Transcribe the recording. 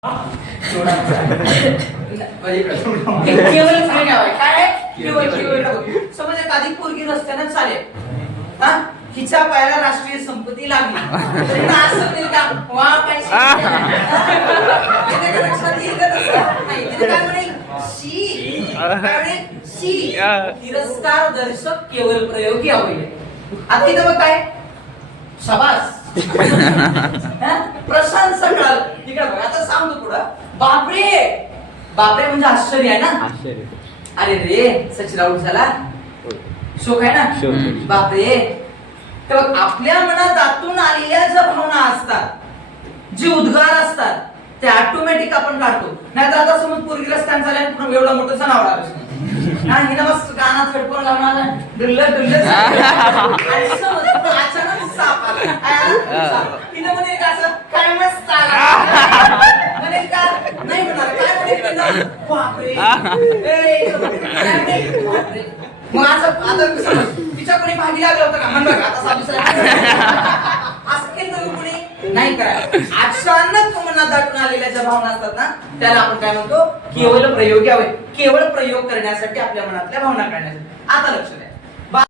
समज एखादी पोरगी रस्त्यानं चालेल, हिच्या पायाला राष्ट्रीय संपत्ती लागली, तिरस्कार दर्शक केवळ प्रयोगी अवयव. आता इथं मग काय शाबास प्रशंसा कर तिकडे बघ. आता सांगतो पुढं बापरे बापरे म्हणजे आश्चर्य आहे ना. आश्चर्य. अरे रे सचिन आऊट झाला, शोक आहे ना. बापरे. तर बघ आपल्या मनात आतून आलेल्या ज्या भावना असतात, जे उद्गार असतात, ते ऑटोमॅटिक आपण काढतो. नाहीतर आता समज पोरगी रस्त्याने चालल्या पण एवढा मोठा जनावर आला हिला मस्त कानात हेडफोन घालून आला डुल्ल डुल्ल आणि समज अचानक साप आला. तिला म्हणे असं काय मस्त आला म्हणे का नाही म्हणणार काय म्हणे बापरे बापरे. मग असं आता समज तिच्या कोणी भागी लागलं होतं का म्हण बघा आता साधू असं केलं तर कोणी नाही करायला. अचानक मनात दाटून आलेल्या ज्या भावना असतात ना त्याला आपण काय म्हणतो केवळ प्रयोग. केवळ प्रयोग करण्यासाठी आपल्या मनातल्या भावना काढण्यासाठी. आता लक्ष द्या.